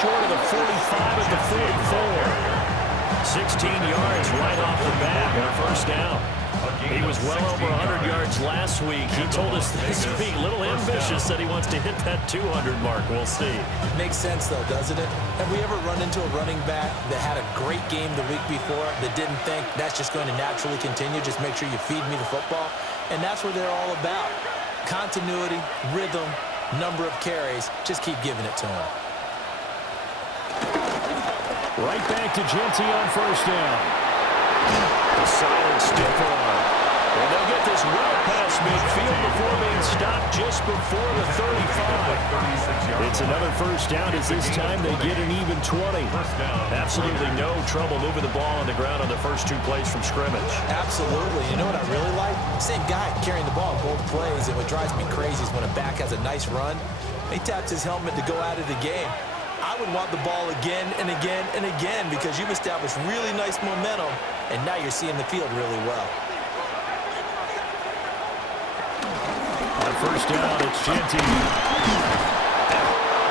short of the 45 at the 44. 16 yards right off the bat on first down. He was well over 100 yards last week. He told us this week, a little ambitious, said he wants to hit that 200 mark. We'll see. Makes sense, though, doesn't it? Have we ever run into a running back that had a great game the week before that didn't think that's just going to naturally continue? Just make sure you feed me the football. And that's what they're all about. Continuity, rhythm, number of carries. Just keep giving it to him. Right back to Genty on first down. A solid stiff arm. And they'll get this well past midfield before being stopped just before the 35. It's another first down as this time they get an even 20. Absolutely no trouble moving the ball on the ground on the first two plays from scrimmage. Absolutely. You know what I really like? Same guy carrying the ball both plays, and what drives me crazy is when a back has a nice run, he taps his helmet to go out of the game. I would want the ball again and again and again because you've established really nice momentum, and now you're seeing the field really well. On first down, it's Genty.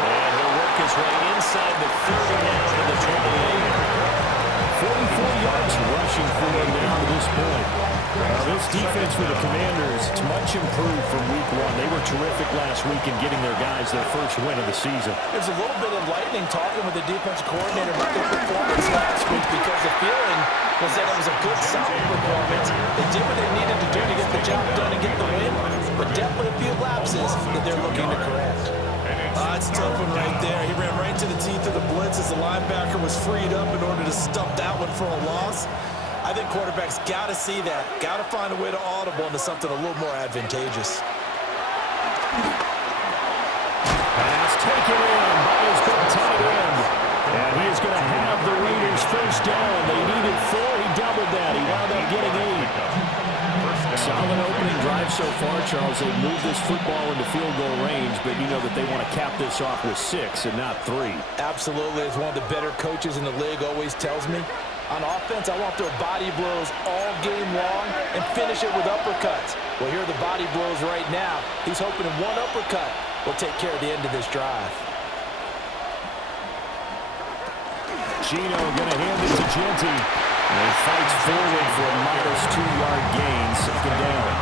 And he'll work his way inside the 30 now to the 28. 44 yards rushing for him down to this point. Now, this defense for the Commanders, it's much improved from week one. They were terrific last week in getting their guys their first win of the season. There's a little bit of lightning talking with the defensive coordinator about their performance last week because the feeling was that it was a good, solid performance. They did what they needed to do to get the job done and get the win, but definitely a few lapses that they're looking to correct. It's a tough one right there. He ran right to the teeth of the blitz as the linebacker was freed up in order to stop that one for a loss. I think quarterbacks got to see that. Got to find a way to audible into something a little more advantageous. Pass taken in by his big tight end. And he is going to have the Raiders first down. They needed 4. He doubled that. He wound up getting 8. Solid opening drive so far, Charles. They've moved this football into field goal range, but you know that they want to cap this off with 6 and not 3. Absolutely. As one of the better coaches in the league always tells me, on offense, I want their body blows all game long and finish it with uppercuts. Well, here are the body blows right now. He's hoping in one uppercut will take care of the end of this drive. Gino going to hand it to Genty. And he fights forward for a minus 2-yard gain, second down.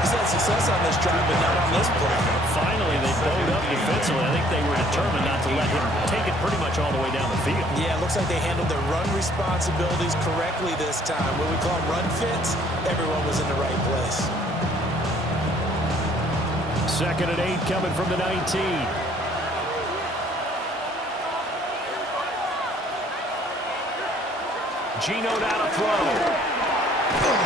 He's had success on this drive, but not on this play. Finally, they bowed up defensively. I think they were determined not to let him take it pretty much all the way down the field. Yeah, it looks like they handled their run responsibilities correctly this time. What we call run fits, everyone was in the right place. Second and 8 coming from the 19. Gino now to throw.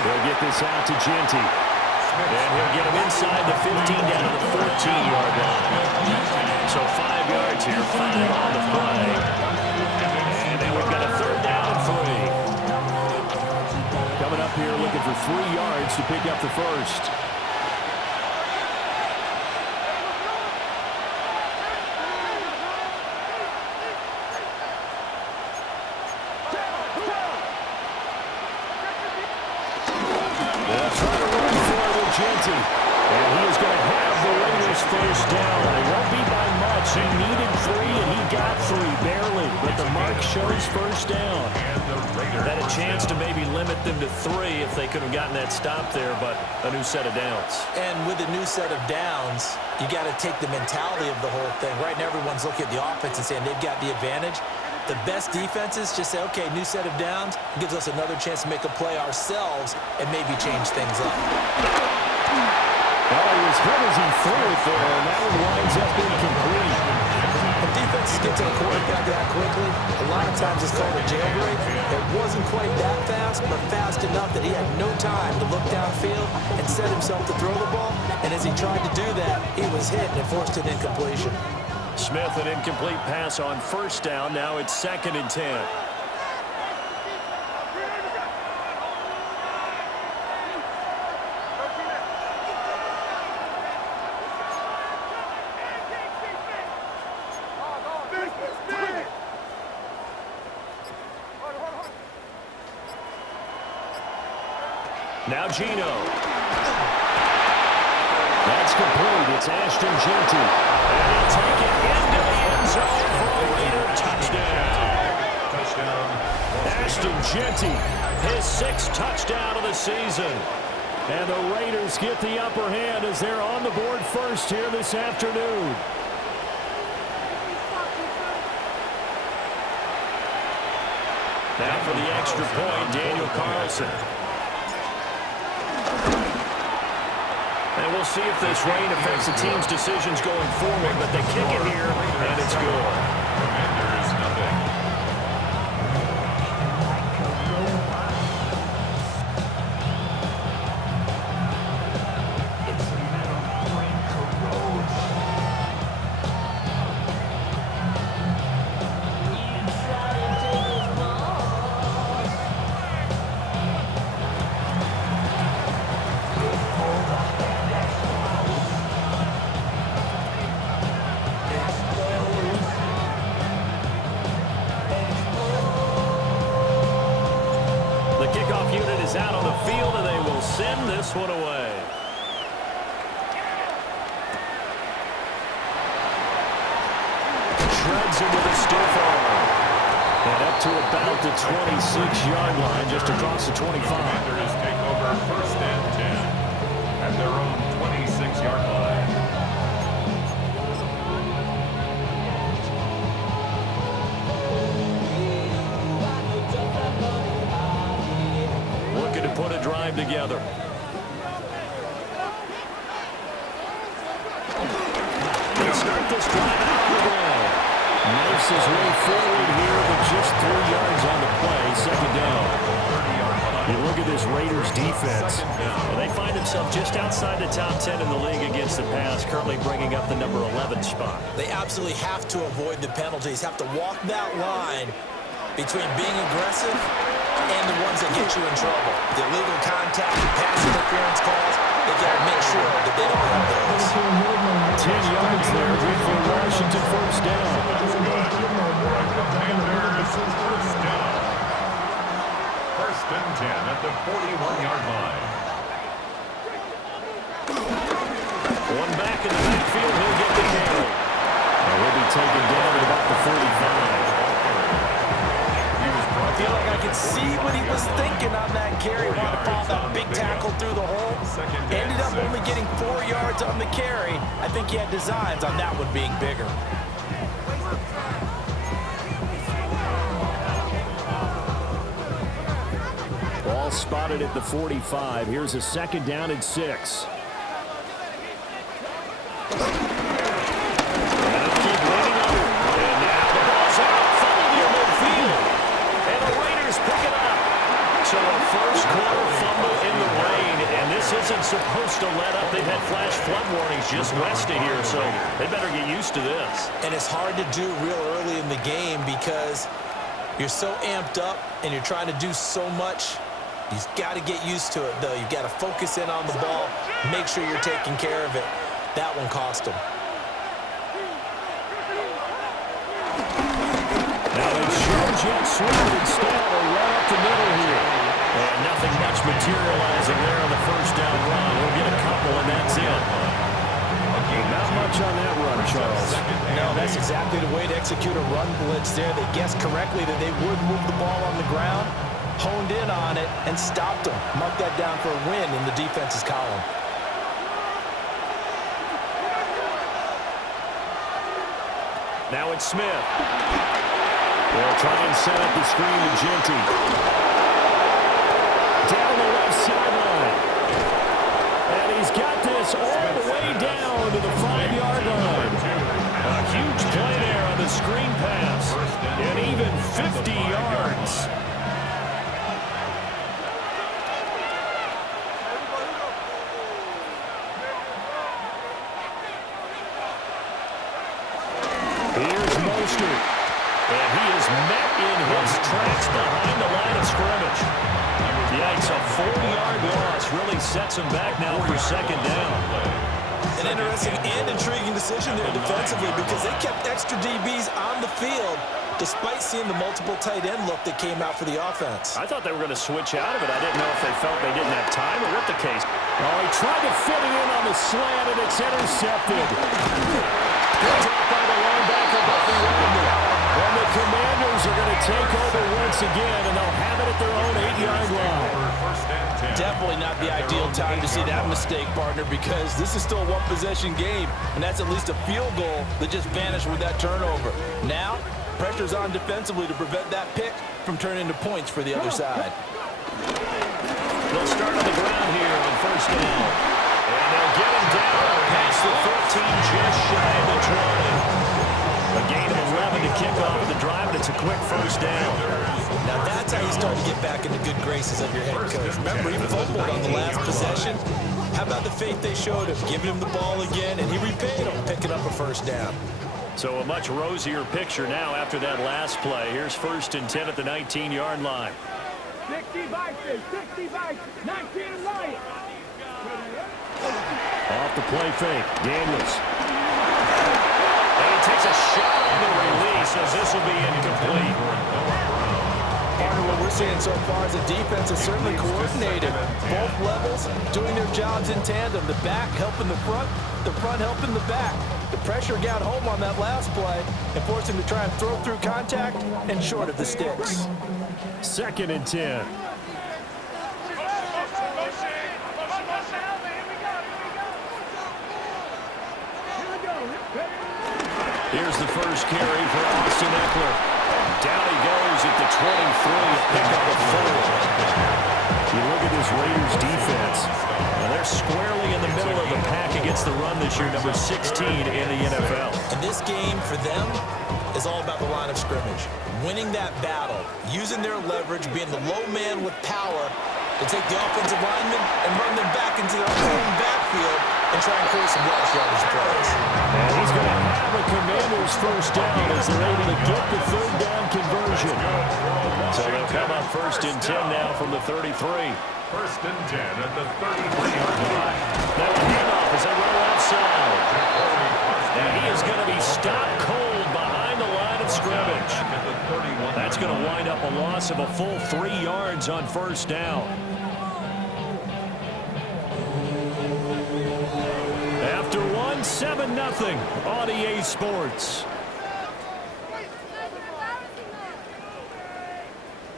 They'll get this out to Genty. And he'll get him inside the 15 down to the 14-yard line. So 5 yards here, 5 on the play. And then we've got a third down and 3. Coming up here looking for 3 yards to pick up the first. Genty, and he is going to have the Raiders first down. It won't be by much. He needed 3, and he got 3, barely. But the mark shows first down. Had a chance to maybe limit them to 3 if they could have gotten that stop there, but a new set of downs. And with a new set of downs, you got to take the mentality of the whole thing. Right now, everyone's looking at the offense and saying they've got the advantage. The best defenses just say, okay, new set of downs, gives us another chance to make a play ourselves and maybe change things up. Well, he was good as he threw it there, and that one winds up incomplete. When defenses get to the quarterback that quickly, a lot of times it's called a jailbreak. It wasn't quite that fast, but fast enough that he had no time to look downfield and set himself to throw the ball. And as he tried to do that, he was hit and forced an incompletion. Smith, an incomplete pass on first down. Now it's 2nd and 10. Now Gino. That's complete. It's Ashton Genty. And he'll take it into the end zone for a Jeanty, his 6th touchdown of the season. And the Raiders get the upper hand as they're on the board first here this afternoon. Now for the extra point, Daniel Carlson. And we'll see if this rain affects the team's decisions going forward, but they kick it here, and it's good. Out on the field, and they will send this one away. Shreds him with a stiff arm. And up to about the 26-yard line, just across the 25. Commanders take over 1st and 10 at their own 26-yard line. Put a drive together. They start this drive out of the ball. Knifes his way forward here, but just 3 yards on the play. 2nd down. You look at this Raiders defense. Well, they find themselves just outside the top 10 in the league against the pass, currently bringing up the number 11 spot. They absolutely have to avoid the penalties, have to walk that line between being aggressive and the ones that get you in trouble. The illegal contact, the pass interference calls, they got to make sure that they don't have those. 10 yards there for Washington, 1st down. Commanders 1st down. 1st and 10 at the 41-yard line. One back in the backfield, he'll get the carry. And he'll be taken down at about the 45. I feel like I could see what he was thinking on that carry. Wanted to follow that big tackle through the hole. Ended up only getting 4 yards on the carry. I think he had designs on that one being bigger. Ball spotted at the 45. Here's a 2nd down and 6. So a first-quarter fumble in the rain, and this isn't supposed to let up. They've had flash flood warnings just west of here, so they better get used to this. And it's hard to do real early in the game because you're so amped up and you're trying to do so much. You've got to get used to it, though. You've got to focus in on the ball, make sure you're taking care of it. That one cost him. Now they show jet sweep instead of right up the middle here. And nothing much materializing there on the 1st down run. He'll get a couple, and that's it. Not much on that run, Charles. No, that's exactly the way to execute a run blitz there. They guessed correctly that they would move the ball on the ground, honed in on it, and stopped them. Mark that down for a win in the defense's column. Now it's Smith. They'll try and set up the screen to Jeanty. Down the left sideline. And he's got this all the way down to the 5-yard line. A huge play there on the screen pass. And even 50 yards. Here's Mostert. And he is met in his tracks behind the line of scrimmage. Yikes, a 4-yard loss really sets him back now for 2nd down. An interesting and intriguing decision there defensively because they kept extra DBs on the field despite seeing the multiple tight end look that came out for the offense. I thought they were going to switch out of it. I didn't know if they felt they didn't have time or what the case. Oh, he tried to fit it in on the slant, and it's intercepted. Good job by the linebacker, Bucky Wagner. And the Commanders are going to will take over once again, and they'll have it at their own 8-yard line. Definitely not the ideal time to see that mistake, partner, because this is still a one-possession game, and that's at least a field goal that just vanished with that turnover. Now, pressure's on defensively to prevent that pick from turning into points for the other side. They'll start on the ground here on first down. And they'll get him down past the 15, just shy of the 20. A gain of 11 to kick off the drive, and it's a quick first down. Now that's how you start to get back into good graces of your head coach. Remember, he fumbled on the last possession. How about the faith they showed him, giving him the ball again, and he repaid him, picking up a first down. So a much rosier picture now after that last play. Here's first and 10 at the 19-yard line. 60 Vikings, 19 Lions. Off the play fake, Daniels. And he takes a shot on the release as this will be incomplete. Partner, what we're seeing so far is the defense is certainly coordinated. Both levels doing their jobs in tandem. The back helping the front helping the back. The pressure got home on that last play and forced him to try and throw through contact and short of the sticks. Second and 10. Here's the first carry for Austin Eckler. Down he goes at the 23, a pickup of 4. You look at this Raiders defense. Well, they're squarely in the middle of the pack against the run this year, number 16 in the NFL. And this game for them is all about the line of scrimmage. Winning that battle, using their leverage, being the low man with power to take the offensive linemen and run them back into their own backfield and try and create some rush yardage plays. And he's going to have a Commanders first down as they're able to get the third down conversion. So they'll come up first and 10 now from the 33. First and 10 at the 33-yard line. Now a handoff as they roll outside. And he is going to be stopped cold behind the line of scrimmage. That's going to wind up a loss of a full 3 yards on first down. After 7-0 on EA Sports.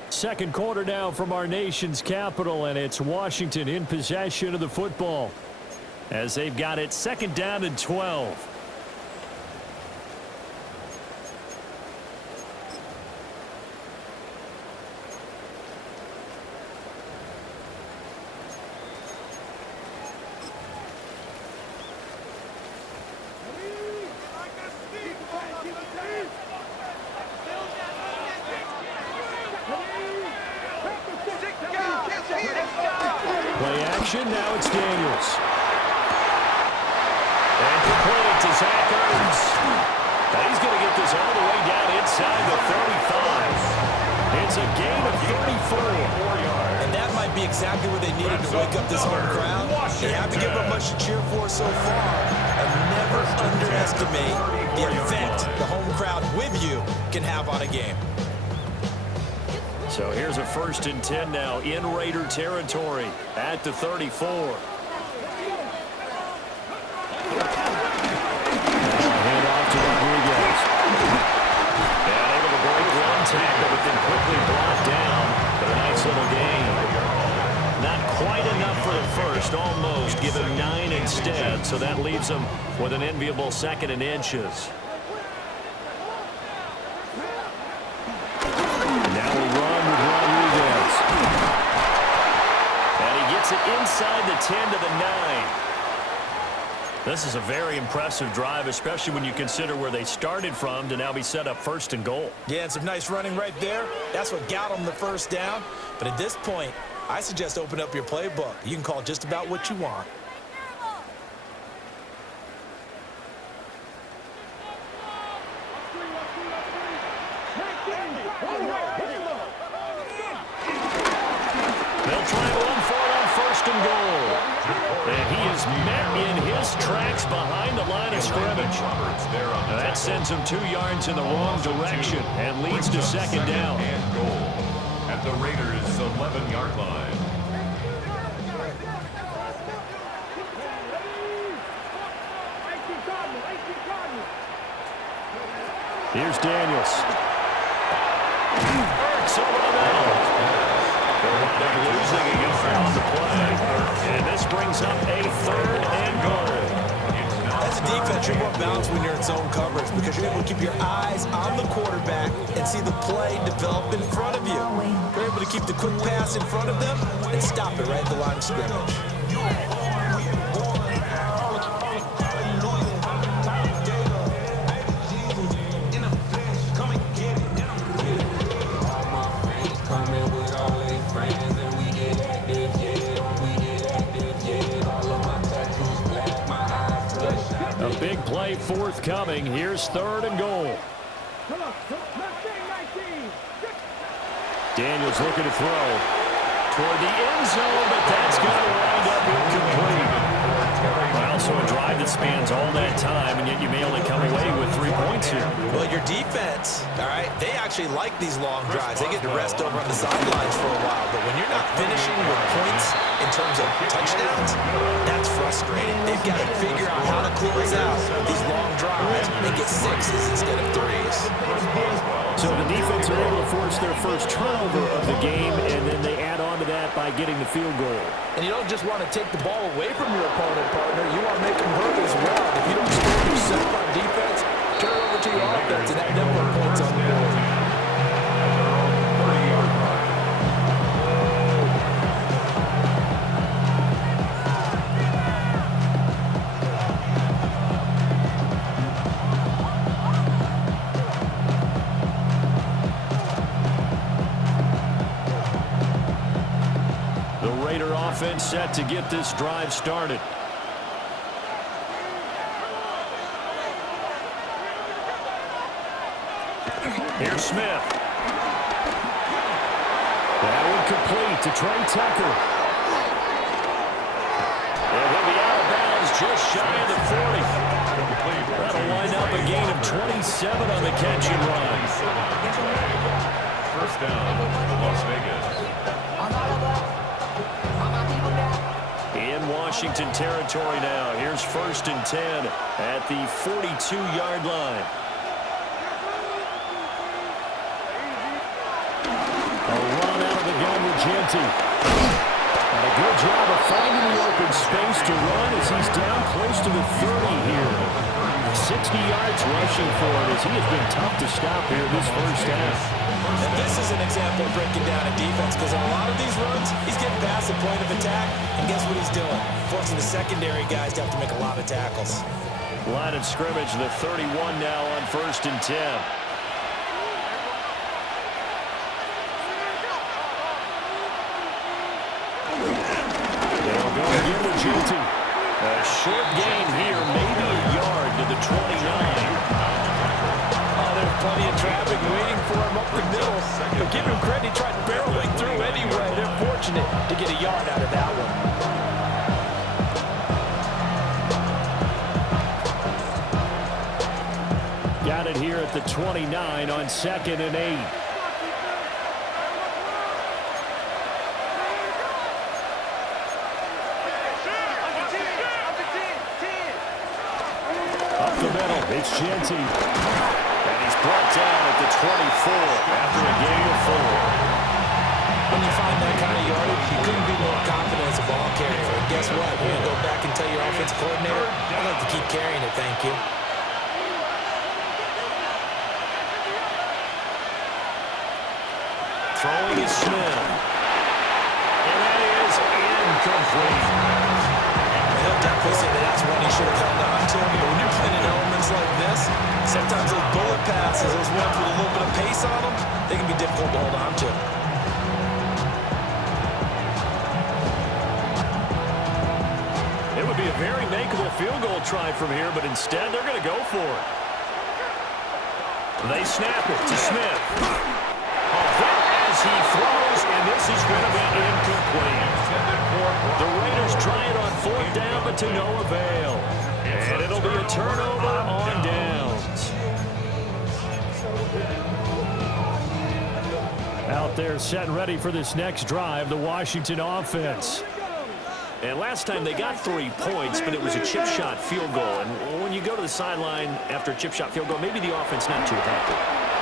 Second quarter now from our nation's capital, and it's Washington in possession of the football as they've got it second down and 12. Play action, now it's Daniels. And complete to Zach Ertz. He's going to get this all the way down inside the 35. It's a gain of 34. And that might be exactly what they needed to wake up this home crowd. They haven't given up much to cheer for so far. And never underestimate the effect the home crowd with you can have on a game. So here's a first and 10 now in Raider territory at the 34. Hand off to Rodriguez. And able to break one tackle, but then quickly brought down. But a nice little gain. Not quite enough for the first, almost. Give him 9 instead, so that leaves him with an enviable second and inches. Now we run with Rodriguez. And he gets it inside the 10 to the 9. This is a very impressive drive, especially when you consider where they started from to now be set up first and goal. Yeah, and some nice running right there. That's what got them the first down. But at this point, I suggest open up your playbook. You can call just about what you want. They'll try to run for it on first and goal. And he is met in his tracks behind the line of scrimmage. Now that sends him 2 yards in the wrong direction and leads to second down. And goal at the Raiders' 11-yard line. Here's Daniels. gets over the middle. They'll wind up losing a yard on the play. And this brings up a 3rd and goal. As a defense, you're more balanced when you're in zone coverage because you're able to keep your eyes on the quarterback and see the play develop in front of you. You're able to keep the quick pass in front of them and stop it right at the line of scrimmage. A big play forthcoming. Here's 3rd and goal. Daniels looking to throw toward the end zone, but that's going to wind up incomplete. Well, so a drive that spans all that time, and yet you may only come away with 3 points here. Well, your defense, all right, they actually like these long drives. They get to rest over on the sidelines for a while, but when you're not finishing with points in terms of touchdowns, that's frustrating. They've got to figure out how to close out these long drives and get 6s instead of 3s. So the defense are able to force their first turnover of the game, and then they add on to that by getting the field goal. And you don't just want to take the ball away from your opponent, partner. You want to make them hurt as well. If you don't score yourself on defense, turn it over to your offense, and that number of points on the board. Offense set to get this drive started. Here's Smith. That one complete to Trey Tucker. And he'll be out of bounds just shy of the 40. That'll wind up a gain of 27 on the catch and run. First down, Las Vegas. In Washington territory now. Here's 1st and 10 at the 42-yard line. A run out of the gun with Genty. And a good job of finding the open space to run as he's down close to the 30 here. 60 yards rushing for him as he has been tough to stop here this first half. And this is an example of breaking down a defense because on a lot of these runs, he's getting past the point of attack, and guess what he's doing? Forcing the secondary guys to have to make a lot of tackles. Line of scrimmage, the 31 now on 1st and 10. They'll go again with Genty. A short gain here, maybe a yard to the 29. There's plenty of traffic waiting for him up the middle. But give him credit, he tried barreling through anyway. They're fortunate to get a yard out of that one. Got it here at the 29 on 2nd and 8. Up the middle, it's Genty. And he's brought down at the 24 after a gain of 4. When you find that kind of yardage, you couldn't be more confident as a ball carrier. And guess what? You're going to go back and tell your offensive coordinator, I'd like to keep carrying it, thank you. Throwing is Smith. And that is incomplete. He'll definitely say that that's one he should have held on to. But when you're playing in elements like this, sometimes those bullet passes, those ones with a little bit of pace on them, they can be difficult to hold on to. It would be a very makeable field goal try from here, but instead they're going to go for it. They snap it to Smith. A hit as he throws, and this is going to be incomplete. The Raiders try it on 4th down, but to no avail. And it'll be a turnover on downs. Out there set and ready for this next drive, the Washington offense. And last time they got 3 points, but it was a chip shot field goal. And when you go to the sideline after a chip shot field goal, maybe the offense not too happy.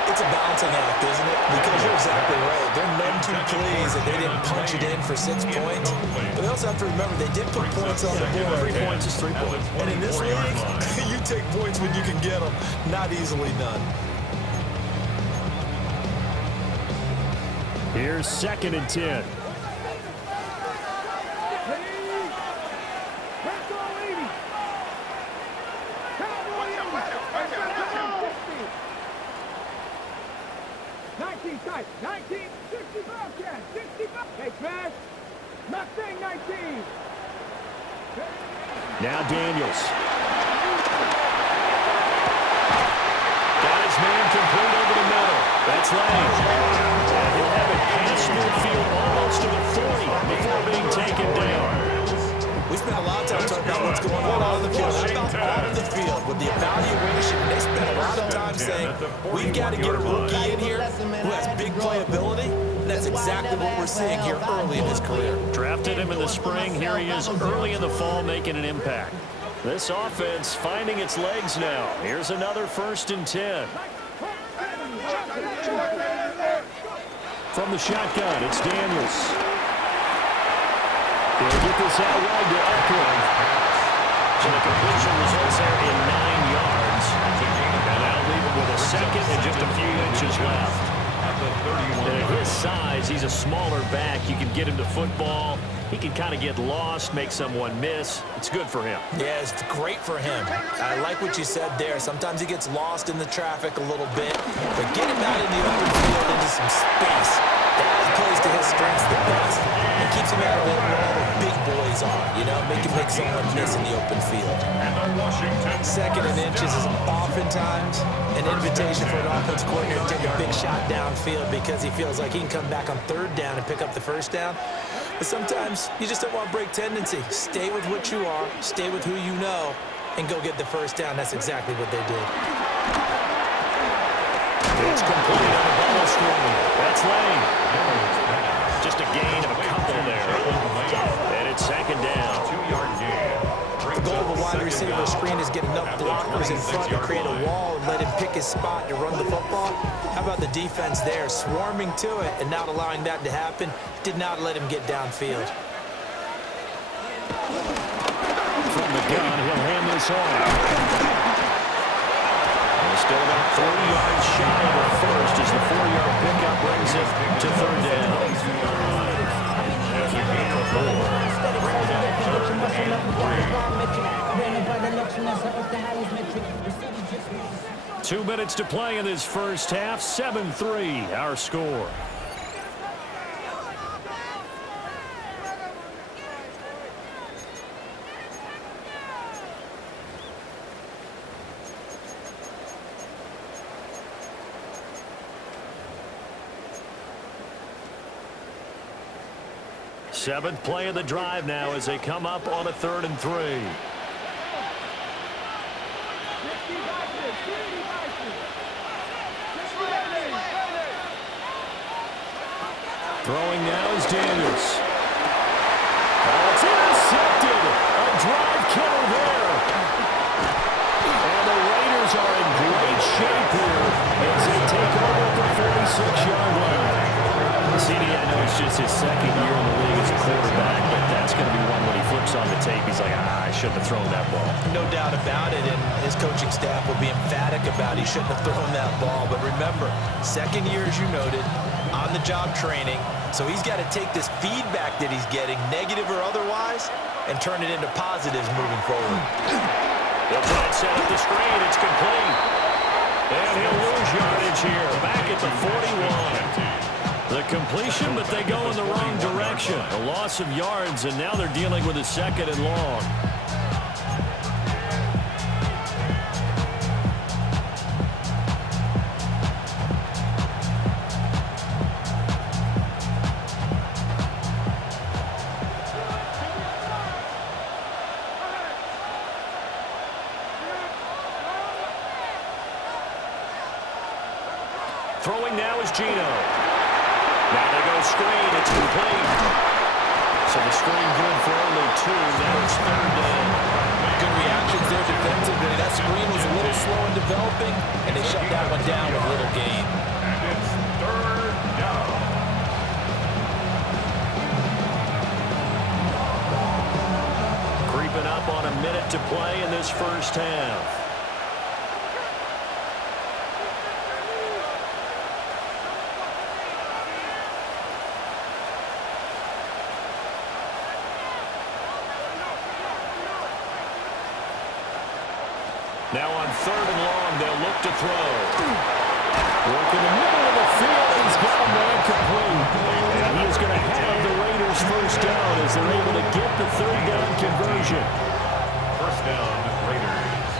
It's a balancing act, isn't it? Because you're exactly right. They're none too pleased that they didn't punch it in for 6 points. But they also have to remember they did put points on the board. 3 points is 3 points. And in this league, you take points when you can get them. Not easily done. Here's 2nd and 10. Tight. 19, 65, 65. Hey, Trash. Mustang 19. Now Daniels. Got his man complete over the middle. That's Lane. And he'll have it past midfield almost to the 40 before being taken down. We spent a lot of time talking about what's going on the field. How about off the field with the evaluation? They spent a lot of time saying, we've got to get a rookie in here who has big playability. And that's exactly what we're seeing here early in his career. Drafted him in the spring. Here he is early in the fall making an impact. This offense finding its legs now. Here's another 1st and 10. From the shotgun, it's Daniels. He'll get this out wide to Eckler. So the completion results there in 9 yards. And that'll leave him with a 2nd and just a few inches left. And at his size, he's a smaller back. You can get him to football. He can kind of get lost, make someone miss. It's good for him. Yeah, it's great for him. I like what you said there. Sometimes he gets lost in the traffic a little bit, but get him out in the open field into some space. That plays to his strengths the best and keeps him out of where all the big boys are, you know, make someone miss in the open field. 2nd and inches is oftentimes an invitation for an offense coordinator to take a big shot downfield because he feels like he can come back on 3rd down and pick up the 1st down. But sometimes you just don't want to break tendency. Stay with what you are, stay with who you know, and go get the 1st down. That's exactly what they did. It's complete on the bubble screen. That's Lane. Just a gain of a couple there. And it's 2nd down. 2-yard gain. The goal of a wide receiver screen is get enough blockers in front to create a wall and let him pick his spot to run the football. How about the defense there, swarming to it and not allowing that to happen? Did not let him get downfield. From the gun, he'll hand this off. Still about 40 yards shy of the 1st as the 4-yard pickup brings it to 3rd down. 2 minutes to play in this first half. 7-3, our score. Seventh play of the drive now as they come up on a 3rd and 3. Throwing now is Daniels. It's intercepted. A drive killer there. And the Raiders are in great shape here as they take over at the 46-yard line. CD, I know it's just his 2nd year in the league as a quarterback, but that's going to be one when he flips on the tape. He's like, I shouldn't have thrown that ball. No doubt about it, and his coaching staff will be emphatic about he shouldn't have thrown that ball. But remember, 2nd year, as you noted, on-the-job training, so he's got to take this feedback that he's getting, negative or otherwise, and turn it into positives moving forward. They'll try and set up the screen. It's complete. And he'll lose yardage here, back at the 41. The completion, but they go in the wrong direction. A loss of yards, and now they're dealing with a 2nd and long. Throwing now is Gino. Now they go screen. It's complete. So the screen good for only 2. Now it's 3rd down. Good reactions there defensively. defensively, that screen was a little slow in developing, and they shut that one down with little gain. And it's third down. Creeping up on a minute to play in this first half. Now on third and long, they'll look to throw. Work in the middle of the field. He's got a man complete. And he is going to have the Raiders first down as they're able to get the third down conversion. First down, Raiders.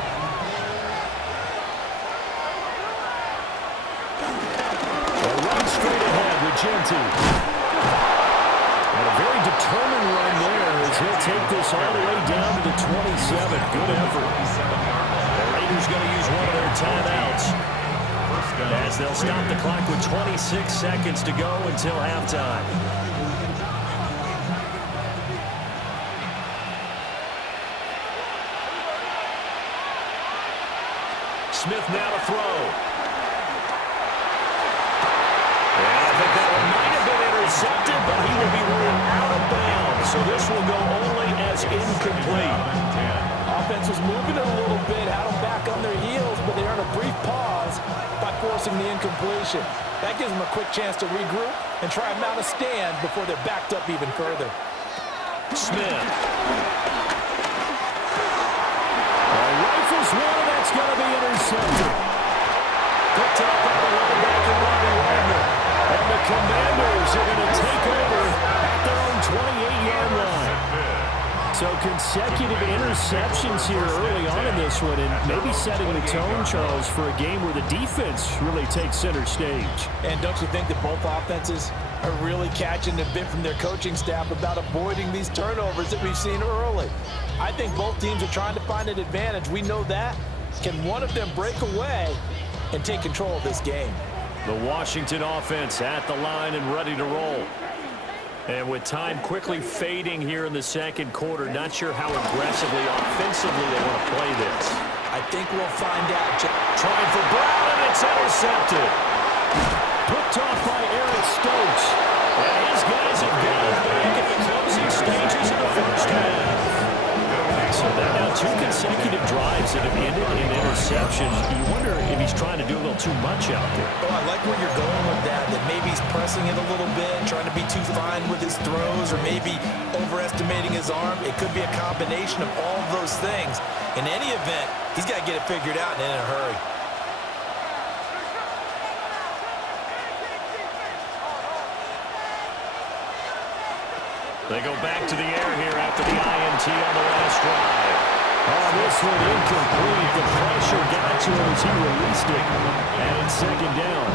They'll run straight ahead with Genti. And a very determined run there as he'll take this all the way down to the 27. Good effort. Raiders going to use one of their timeouts as they'll stop the clock with 26 seconds to go until halftime. Smith now to throw. And I think that one might have been intercepted, but he will be ruled out of bounds. So this will go only as incomplete. Offense was moving it a little bit, had them back on their heels, but they earned a brief pause by forcing the incompletion. That gives them a quick chance to regroup and try and mount a stand before they're backed up even further. Smith. Rifles one, that's going to be intercepted. Picked up by the linebacker, Robbie Wagner. And the Commanders are going to take over at their own 28-yard line. So consecutive interceptions here early on in this one, and maybe setting the tone, Charles, for a game where the defense really takes center stage. And don't you think that both offenses are really catching a bit from their coaching staff about avoiding these turnovers that we've seen early? I think both teams are trying to find an advantage. We know that. Can one of them break away and take control of this game? The Washington offense at the line and ready to roll. And with time quickly fading here in the second quarter, not sure how aggressively, offensively they want to play this. I think we'll find out. Trying for Brown, and it's intercepted. Picked off by Eric Stokes. And his guys have got it back at the closing stages of the first half. So now two consecutive drives that have ended in interceptions. You wonder if he's trying to do a little too much out there. Oh, I like where you're going with that maybe he's pressing it a little bit, trying to be too fine with his throws, or maybe overestimating his arm. It could be a combination of all of those things. In any event, he's got to get it figured out and in a hurry. They go back to the air here after the INT on the last drive. Oh, this one incomplete. The pressure got to him as he released it. And it's second down.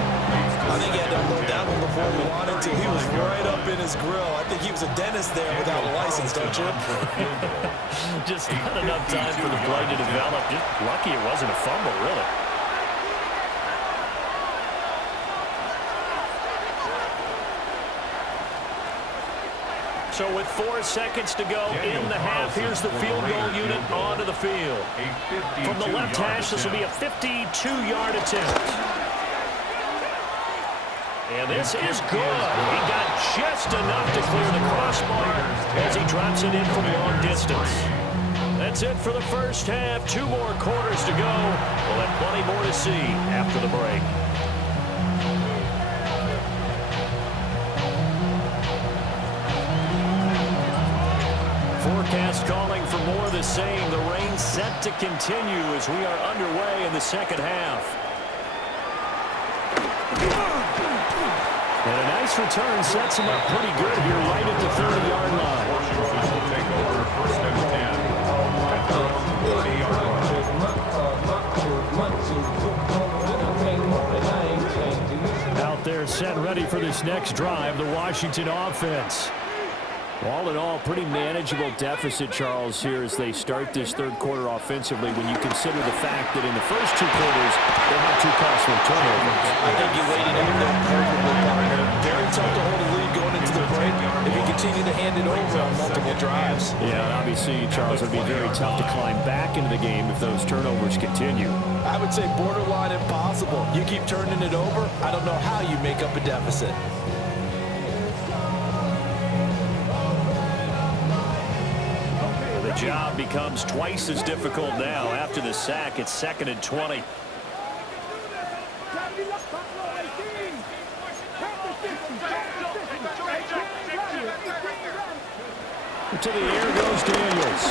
I think he had to unload that one before he wanted to. He was right up in his grill. I think he was a dentist there without a license, don't you? Just not enough time for the play to develop. Just lucky it wasn't a fumble, really. So with 4 seconds to go in the half, here's the field goal unit onto the field. From the left hash, this will be a 52-yard attempt. And this is good. He got just enough to clear the crossbar as he drops it in from long distance. That's it for the first half. 2 more quarters to go. We'll have plenty more to see after the break. Forecast calling for more of the same. The rain set to continue as we are underway in the second half. And a nice return sets him up pretty good here right at the 30-yard line. Washington will take over first and 10 at the 30-yard line. Out there set ready for this next drive, the Washington offense. All in all, pretty manageable deficit, Charles, here as they start this third quarter offensively when you consider the fact that in the first 2 quarters, they had 2 costly turnovers. I think you laid it out there perfectly, partner. Very tough to hold a lead going into the break. If you continue to handle hand it over on multiple drives. Yeah, and obviously, Charles, it'll be very tough to climb back into the game if those turnovers continue. I would say borderline impossible. You keep turning it over, I don't know how you make up a deficit. The job becomes twice as difficult now. After the sack, it's 2nd and 20. To the air goes Daniels.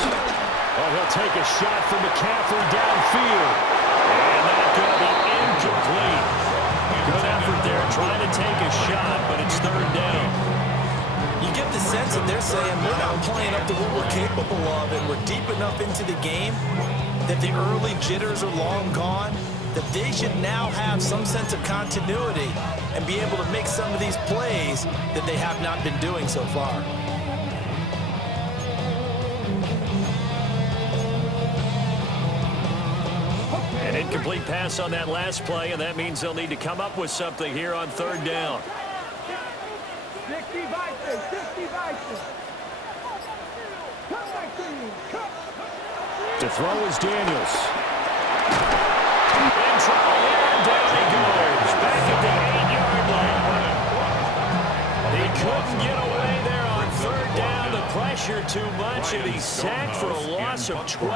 Oh, he'll take a shot from McCaffrey downfield. And that's going to be incomplete. Good effort there trying to take a shot, but it's 3rd down. You get the sense that they're saying we're not playing up to what we're capable of, and we're deep enough into the game that the early jitters are long gone, that they should now have some sense of continuity and be able to make some of these plays that they have not been doing so far. An incomplete pass on that last play, and that means they'll need to come up with something here on 3rd down. 60 Vikings, 60 Vikings. Come back to you. Come. To throw is Daniels. In trouble here, and down he goes. Back at the 8-yard line. He couldn't get away there on 3rd down. The pressure too much, and he's sacked for a loss of 12.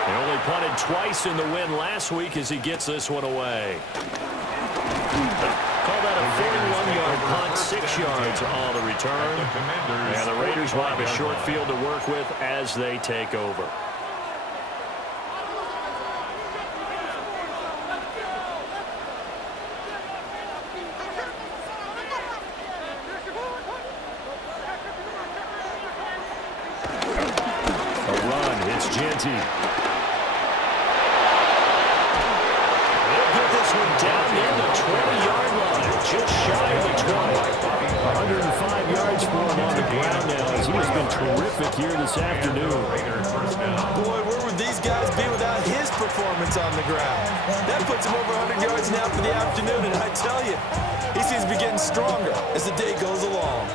He only punted twice in the win last week as he gets this one away. Call that a 41-yard punt, 6 yards on the return. And the Raiders will have a short field to work with as they take over. A run, it's Genty. Down near the 20-yard line, just shy of the 20. 105 yards for him on the ground now as he has been terrific here this afternoon. Boy, where would these guys be without his performance on the ground? That puts him over 100 yards now for the afternoon, and I tell you, he seems to be getting stronger as the day goes along.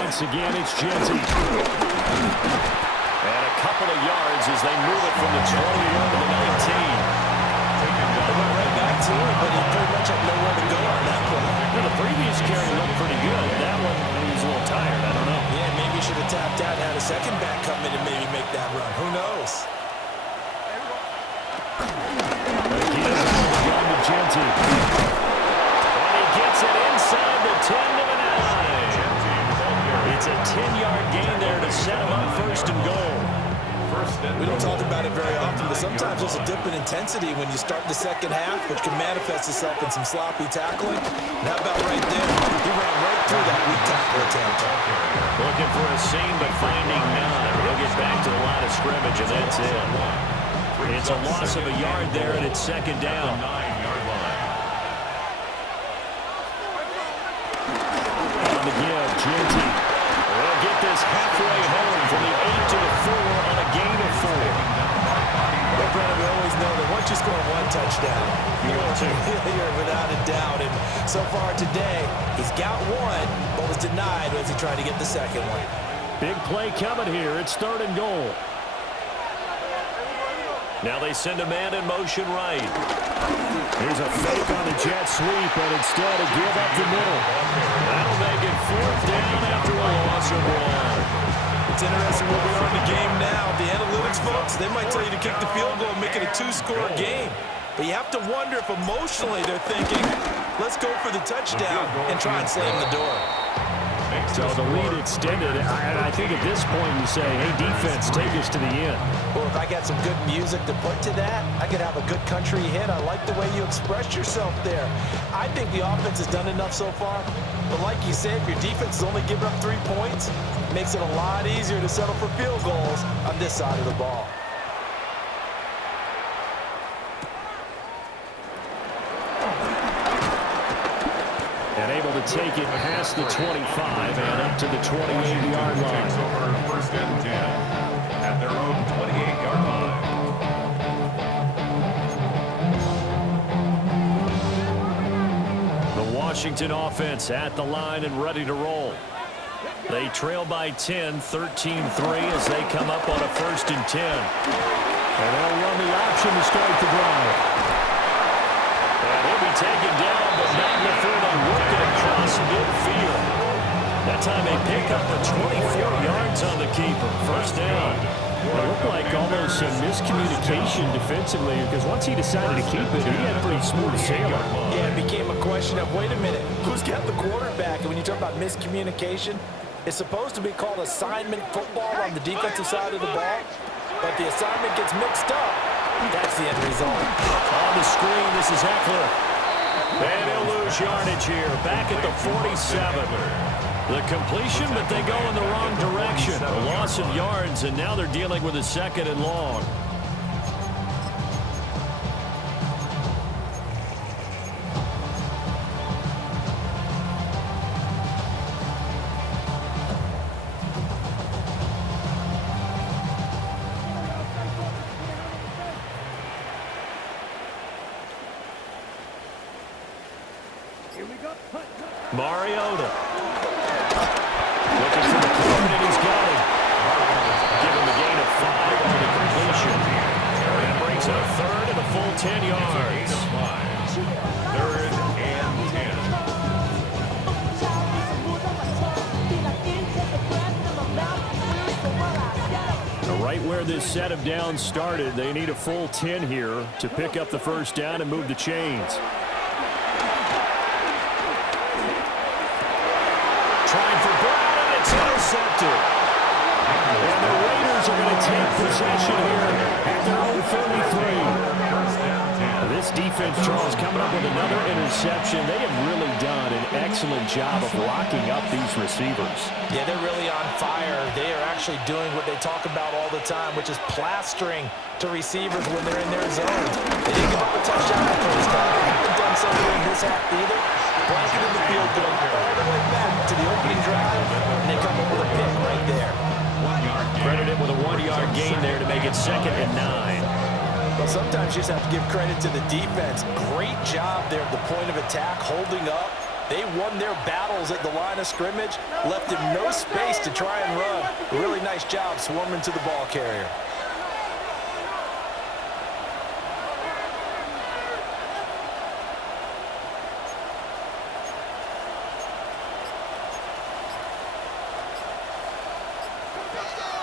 Once again, it's Genty. And a couple of yards as they move it from the 20 to the 19. They went right back to it, but he pretty much had nowhere to go on that play. Well, the previous carry looked pretty good. That one, he was a little tired. I don't know. Yeah, maybe he should have tapped out and had a second back come in and maybe make that run. Who knows? Again, down to Genty. And he gets it inside the 10 to the 9. It's a 10-yard gain there to set him up 1st and goal. We don't talk about it very often, but sometimes there's a dip in intensity when you start the second half, which can manifest itself in some sloppy tackling. And how about right there? He ran right through that weak tackle attempt. Looking for a seam, but finding none. He'll get back to the line of scrimmage, and that's it. It's a loss of a yard there, and it's 2nd down. On the give, Genty. We'll get this halfway home from the 8 to the 4 on a gain of 4. Well, Brandon, we always know that once you score one touchdown, you're without a doubt. And so far today, he's got one, but was denied as he tried to get the second one. Big play coming here. It's 3rd and goal. Now they send a man in motion right. Here's a fake on the jet sweep, but instead a give up the middle. That'll make it 4th down after a loss of 1. It's interesting where we are in the game now. The analytics folks, they might tell you to kick the field goal and make it a 2-score game. But you have to wonder if emotionally they're thinking, let's go for the touchdown and try and slam the door. So the lead extended, and I think at this point you say, hey, defense, take us to the end. Well, if I got some good music to put to that, I could have a good country hit. I like the way you expressed yourself there. I think the offense has done enough so far. But like you said, if your defense is only giving up 3 points, it makes it a lot easier to settle for field goals on this side of the ball. And able to take it past the 25 and up to the 28-yard line. Over 1st and 10 at their own 28-yard line. Washington offense at the line and ready to roll. They trail by 10, 13-3 as they come up on a 1st and 10. And they'll run the option to start the drive. And he'll be taken down, but not before they work it across midfield. That time they pick up a 24 yards on the keeper. 1st down. It looked like almost some miscommunication defensively because once he decided to keep it, he had a pretty smooth sailing. Yeah, it became a question of, wait a minute, who's got the quarterback? And when you talk about miscommunication, it's supposed to be called assignment football on the defensive side of the ball, but the assignment gets mixed up. That's the end result. On the screen, this is Eckler. And he'll lose yardage here, back at the 47. The completion, but they go in the wrong direction. A loss of yards, and now they're dealing with a 2nd and long. Mariota. Looking for the clearing, and he's got it. Give him a gain of 5 on the completion. And brings it a 3rd and a full 10 yards. 3rd and 10. Right where this set of downs started, they need a full 10 here to pick up the 1st down and move the chains. Trying for Brown, and it's intercepted. And the Raiders are going to take possession here at their own 33. This defense, Charles, coming up with another interception. They have really done an excellent job of locking up these receivers. Yeah, they're really on fire. They are actually doing what they talk about all the time, which is plastering to receivers when they're in their zones. They didn't give up a touchdown the first time. They haven't done so in this half either. Blanketed the field, going all the way back to the opening drive, and they come up with a pick right there. Credited with a 1-yard gain there to make it 2nd and 9. Well, sometimes you just have to give credit to the defense. Great job there at the point of attack, holding up. They won their battles at the line of scrimmage, left him no space to try and run. Really nice job swarming to the ball carrier.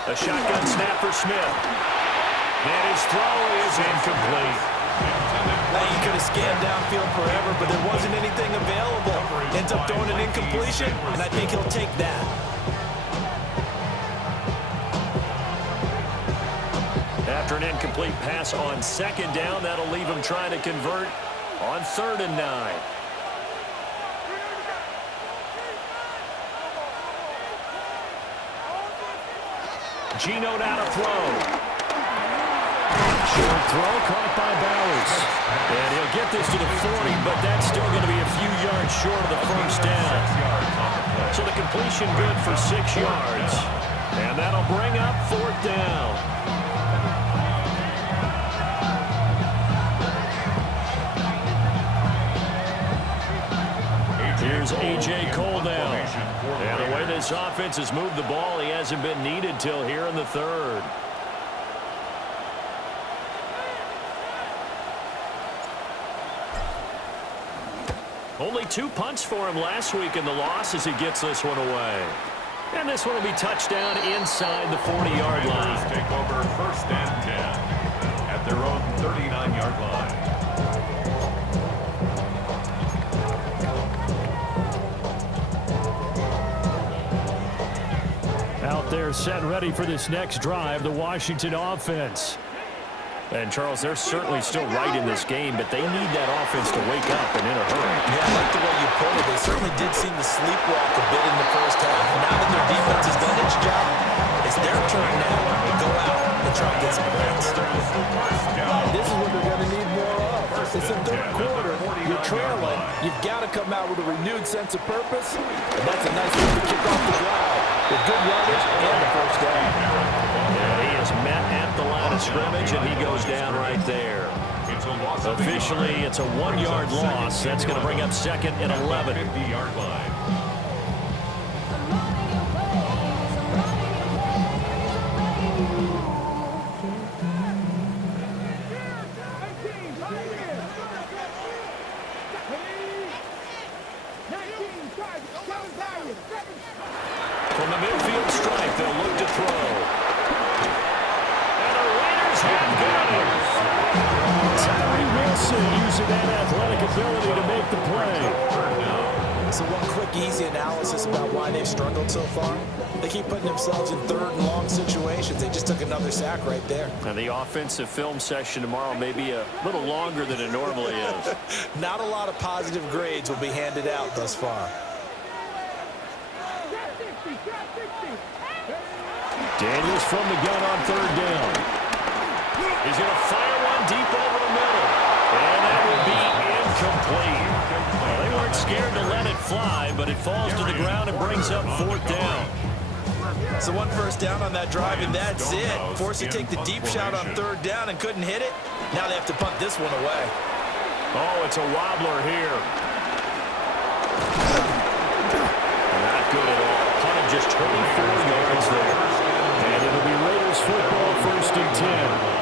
A shotgun snap for Smith. And his throw is incomplete. Now, you could have scanned downfield forever, but there wasn't anything available. Ends up throwing an incompletion, and I think he'll take that. After an incomplete pass on 2nd down, that'll leave him trying to convert on 3rd and 9. Geno now to throw. Short throw caught by Bowers. And he'll get this to the 40, but that's still going to be a few yards short of the 1st down. So the completion good for 6 yards. And that'll bring up 4th down. Here's A.J. Cole now. And the way this offense has moved the ball, he hasn't been needed till here in the 3rd. Only 2 punts for him last week in the loss as he gets this one away. And this one will be touchdown inside the 40-yard line. Take over 1st and 10 at their own 39-yard line. Out there set ready for this next drive, the Washington offense. And, Charles, they're certainly still right in this game, but they need that offense to wake up and in a hurry. Yeah, I like the way you put it. They certainly did seem to sleepwalk a bit in the 1st half. Now that their defense has done its job, it's their turn now to go out and try to get some points. This is what they're going to need more of. It's the 3rd quarter. You're trailing. You've got to come out with a renewed sense of purpose, and that's a nice way to kick off the drive with good yardage and the 1st down. Yeah, he is met at the line of scrimmage, and he goes down right there. Officially, it's a 1-yard loss. That's going to bring up 2nd and 11. 50-yard line. From the midfield stripe, they'll look to throw. And the Raiders have got him. Tyree Wilson using that athletic ability to make the play. So one quick, easy analysis about why they've struggled so far. They keep putting themselves in 3rd and long situations. They just took another sack right there. And the offensive film session tomorrow may be a little longer than it normally is. Not a lot of positive grades will be handed out thus far. Daniels from the gun on 3rd down. He's going to fire one deep over the middle. And that will be incomplete. Well, they weren't scared to let it fly, but it falls to the ground and brings up 4th down. So 1 first down on that drive, and that's it. Forced to take the deep shot on 3rd down and couldn't hit it. Now they have to punt this one away. Oh, it's a wobbler here. Not good at all. Punted just 24 yards there. And it'll be Raiders football, 1st and 10.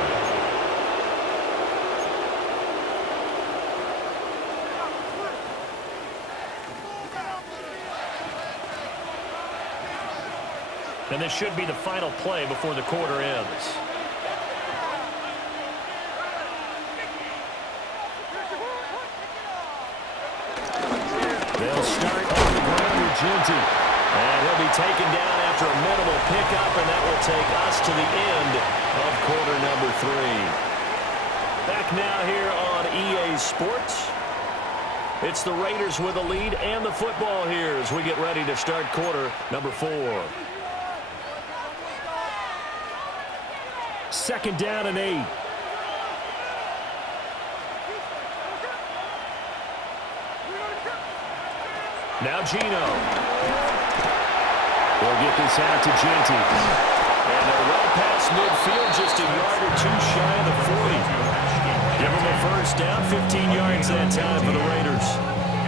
And this should be the final play before the quarter ends. They'll start on the ground with Genty. And he'll be taken down after a minimal pickup, and that will take us to the end of quarter number 3. Back now here on EA Sports. It's the Raiders with a lead and the football here as we get ready to start quarter number 4. 2nd down and 8. Now Gino. They'll get this out to Genty. And they're well past midfield, just a yard or 2 shy of the 40. Give them a first down, 15 yards that time for the Raiders.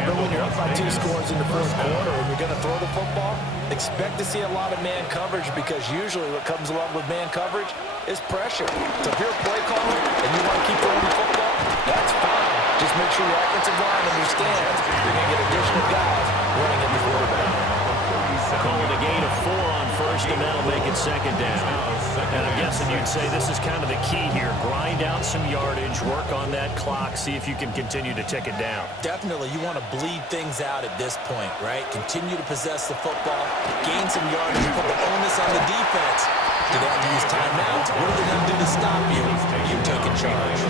But when you're up by 2 scores in the 4th quarter and you're going to throw the football, expect to see a lot of man coverage, because usually what comes along with man coverage is pressure. So if you're a play caller and you want to keep throwing the football, that's fine. Just make sure your offensive line understands you're going to get additional guys running at the quarterback. Calling a gain of 4 on first, and that'll make it 2nd down. And I'm guessing you'd say this is kind of the key here. Grind out some yardage, work on that clock, see if you can continue to tick it down. Definitely, you want to bleed things out at this point, right? Continue to possess the football, gain some yardage, and put the onus on the defense. Do they have to use timeouts? What are they going to do to stop you? You taking charge.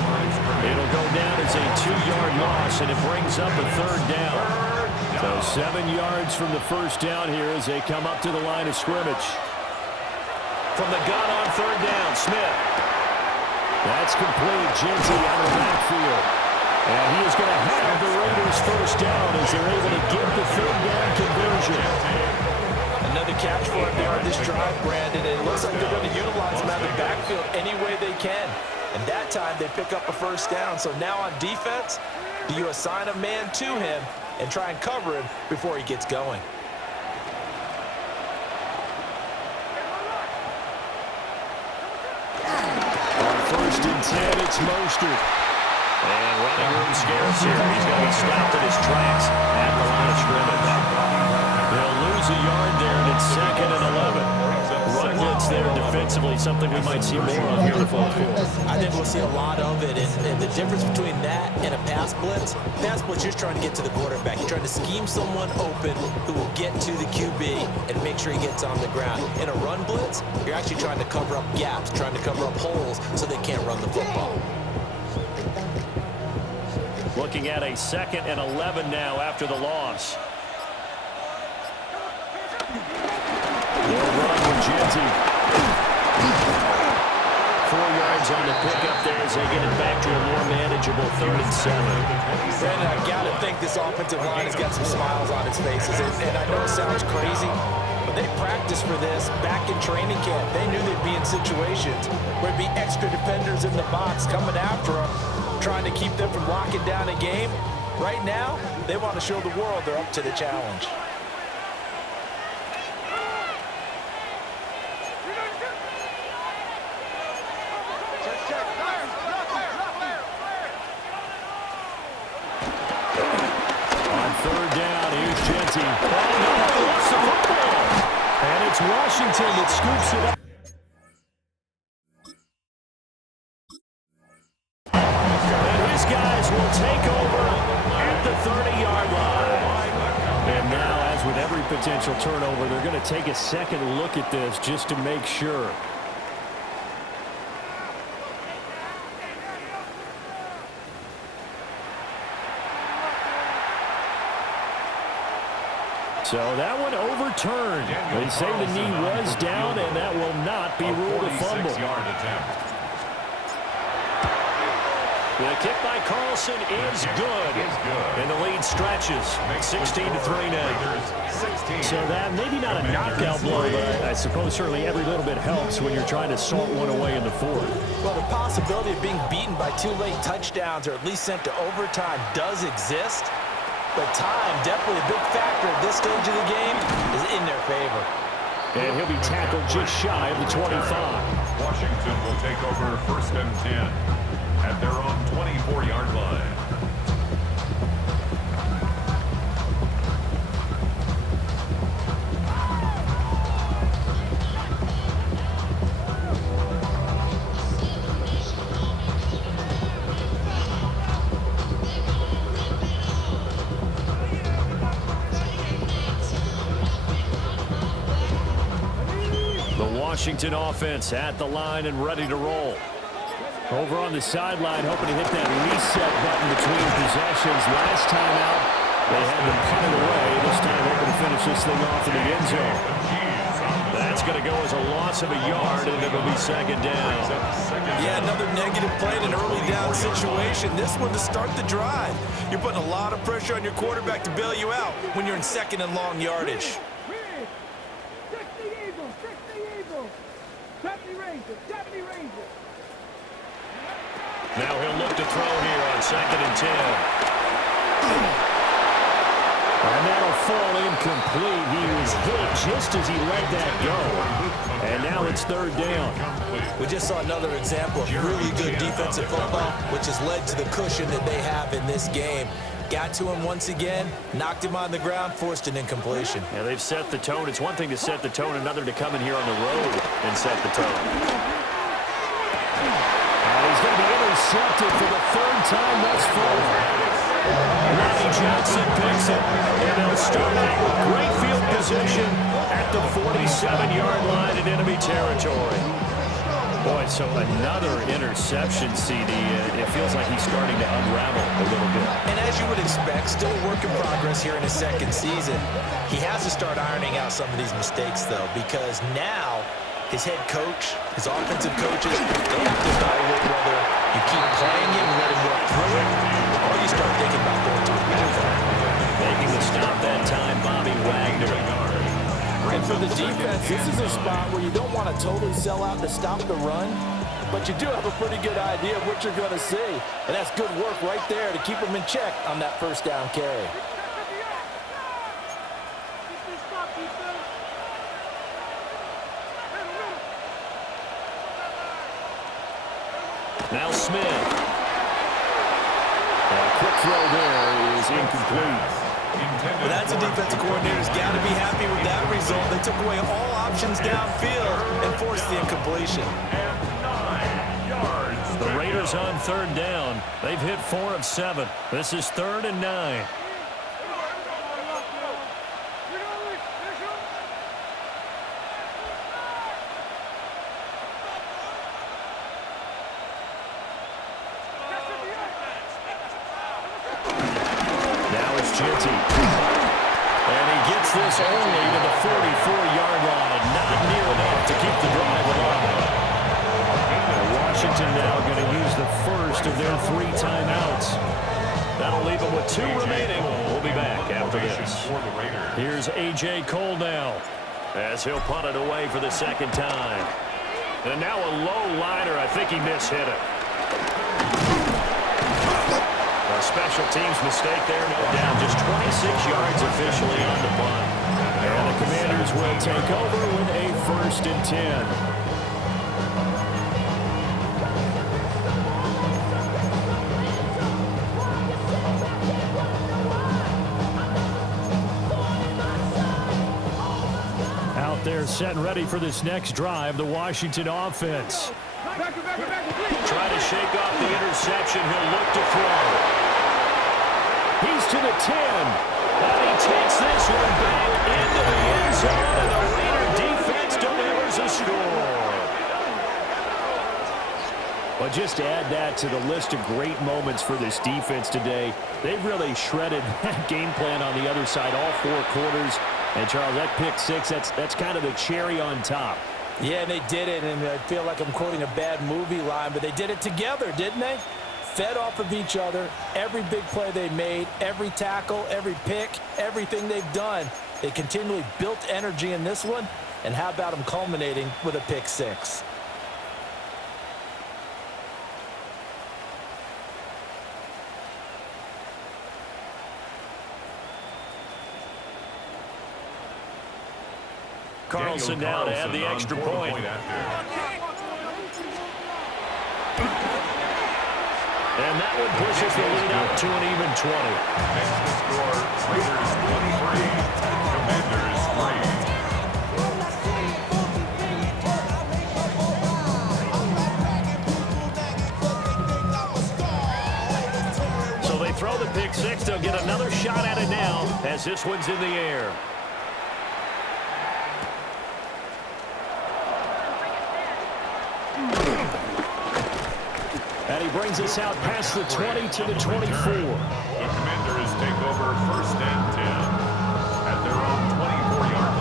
It'll go down as a 2-yard loss, and it brings up a 3rd down. So 7 yards from the first down here as they come up to the line of scrimmage. From the gun on 3rd down, Smith. That's complete. Genty out of the backfield. And he is going to have the Raiders first down as they're able to get the 3rd down conversion. Another catch for him there on this drive, Brandon. It looks like they're going to utilize him out of the backfield any way they can. And that time they pick up a first down. So now on defense, do you assign a man to him and try and cover him before he gets going? On 1st and 10, it's Mostert. And running room scarce here. He's going to be stopped in his tracks at the line of scrimmage. They'll lose a yard there, and it's 2nd and 11. Run blitz there defensively, something we might see more of here in the fourth quarter. I think we'll see a lot of it, and the difference between that and a pass blitz, you're trying to get to the quarterback. You're trying to scheme someone open who will get to the QB and make sure he gets on the ground. In a run blitz, you're actually trying to cover up gaps, trying to cover up holes so they can't run the football. Looking at a 2nd and 11 now after the loss. They'll run with Genty. 4 yards on the pickup there as they get it back to a more manageable 3rd and 7. Brandon, I've got to think this offensive line has got some smiles on its faces. And I know it sounds crazy, but they practiced for this back in training camp. They knew they'd be in situations where it'd be extra defenders in the box coming after them. trying to keep them from locking down a game. Right now, they want to show the world they're up to the challenge. On third down, here's Genty. Oh, no, lost the football. And it's Washington that scoops it up. And his guys will take over at the 30-yard line. And now, as with every potential turnover, they're going to take a second look at this just to make sure. So that one overturned. They say the knee was down, and that will not be ruled a fumble. The kick by Carlson is good. And the lead stretches. 16-3 now. So that maybe not a knockout blow, but I suppose certainly every little bit helps when you're trying to salt one away in the fourth. Well, the possibility of being beaten by 2 late touchdowns or at least sent to overtime does exist. But time, definitely a big factor at this stage of the game, is in their favor. And he'll be tackled just shy of the 25. Washington will take over 1st and 10 at their own 24-yard line. Washington offense at the line and ready to roll. Over on the sideline, hoping to hit that reset button between possessions. Last time out, they had to punt it away. This time hoping to finish this thing off in the end zone. That's going to go as a loss of a yard, and it'll be second down. Yeah, another negative play in an early down situation. This one to start the drive. You're putting a lot of pressure on your quarterback to bail you out when you're in second and long yardage. Now he'll look to throw here on 2nd and 10. And that'll fall incomplete. He was hit just as he let that go. And now it's 3rd down. We just saw another example of really good defensive football, which has led to the cushion that they have in this game. Got to him once again, knocked him on the ground, forced an incompletion. Yeah, they've set the tone. It's one thing to set the tone, another to come in here on the road and set the tone. He's going to be intercepted for the 3rd time thus far. Ronnie Johnson picks it, and they'll start out with great field position at the 47-yard line in enemy territory. Boy, so another interception, CD. It feels like he's starting to unravel a little bit. And as you would expect, still a work in progress here in his 2nd season. He has to start ironing out some of these mistakes, though, because now his head coach, his offensive coaches, they have to evaluate whether you keep playing him and let him work through it, or you start thinking about going to his mouth. Making the stop that time, Bobby Wagner. And for the defense, this is a spot where you don't want to totally sell out to stop the run, but you do have a pretty good idea of what you're going to see. And that's good work right there to keep them in check on that 1st down carry. Now Smith. And a quick throw there is incomplete. Well, that's a defensive coordinator's got to be happy with that result. They took away all options downfield and forced the incompletion. And 9 yards. The Raiders on 3rd down. They've hit 4 of 7. This is 3rd and 9. Genty. And he gets this only to the 44-yard line. Not near enough to keep the drive alive. Washington now going to use the first of their 3 timeouts. That'll leave them with 2 remaining. We'll be back after this. Here's A.J. Cole now, as he'll punt it away for the 2nd time. And now a low liner. I think he mishit it. A special teams mistake there, no doubt. Just 26 yards officially on the punt. And the Commanders will take over with a 1st and 10. Out there set and ready for this next drive, the Washington offense. Try to shake off the interception. He'll look to throw. He's to the 10. And he takes this one back into the end zone, and the Raider defense delivers a score. But just to add that to the list of great moments for this defense today, they've really shredded that game plan on the other side all 4 quarters. And, Charles, that pick 6, that's kind of the cherry on top. Yeah, and they did it, and I feel like I'm quoting a bad movie line, but they did it together, didn't they? Fed off of each other, every big play they made, every tackle, every pick, everything they've done. They continually built energy in this one, and how about them culminating with a pick 6? Carlson now to add the extra point. And that one pushes the lead up to an even 20. Makes the score Raiders 23, Commanders 3. So they throw the pick 6. They'll get another shot at it now as this one's in the air. And he brings us out past the 20 to the 24. The Commanders take over 1st and 10 at their own 24-yard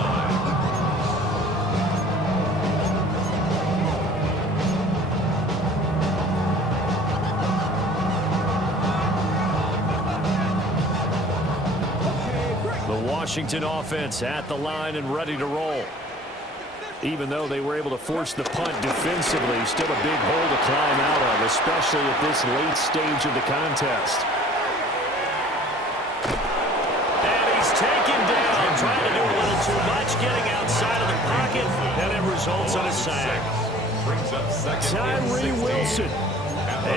The Washington offense at the line and ready to roll. Even though they were able to force the punt defensively, still a big hole to climb out of, especially at this late stage of the contest. And he's taken down, trying to do a little too much, getting outside of the pocket, and it results in a sack. Brings up 2nd and Tyree 16. Wilson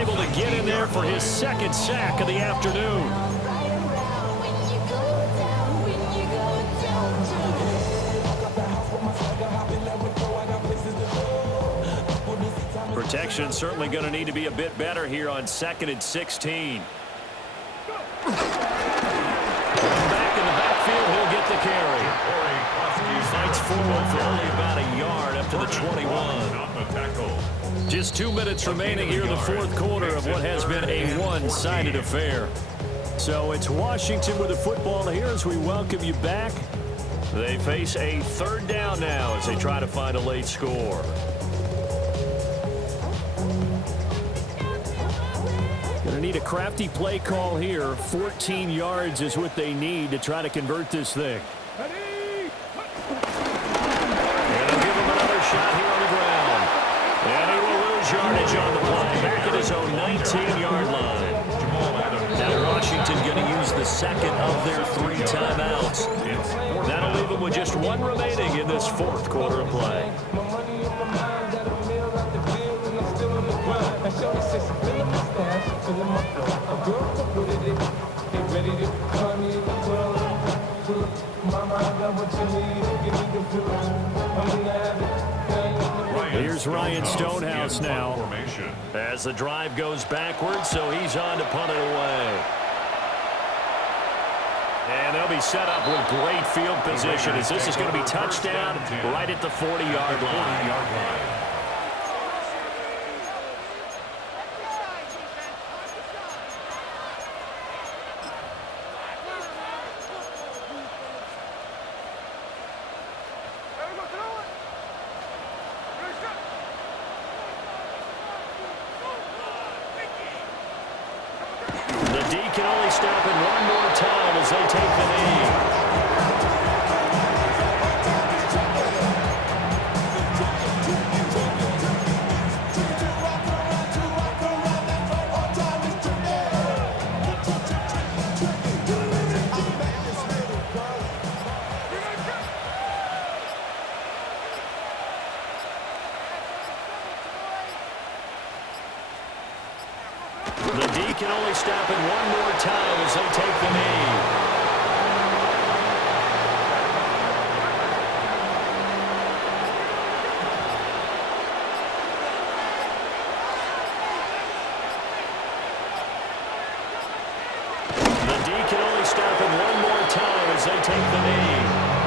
able to get in there for his 2nd sack of the afternoon. Protection certainly going to need to be a bit better here on 2nd and 16. Back in the backfield, he'll get the carry. Fights forward for only about a yard up to the 21. Just 2 minutes remaining here in the 4th quarter of what has been a one-sided affair. So it's Washington with the football here as we welcome you back. They face a 3rd down now as they try to find a late score. Going to need a crafty play call here. 14 yards is what they need to try to convert this thing. And they'll give him another shot here on the ground. And he will lose yardage on the play. Back at his own 19-yard line. Now Washington going to use the 2nd of their 3 timeouts. That'll leave them with just 1 remaining in this 4th quarter of play. Here's Ryan Stonehouse now. As the drive goes backwards, so he's on to punt it away. And they'll be set up with great field position as this is going to be touchdown right at the 40-yard line. The D can only stop it one more time as they take the knee. The D can only stop it one more time as they take the knee. The D can only stop it one more time as they take the knee.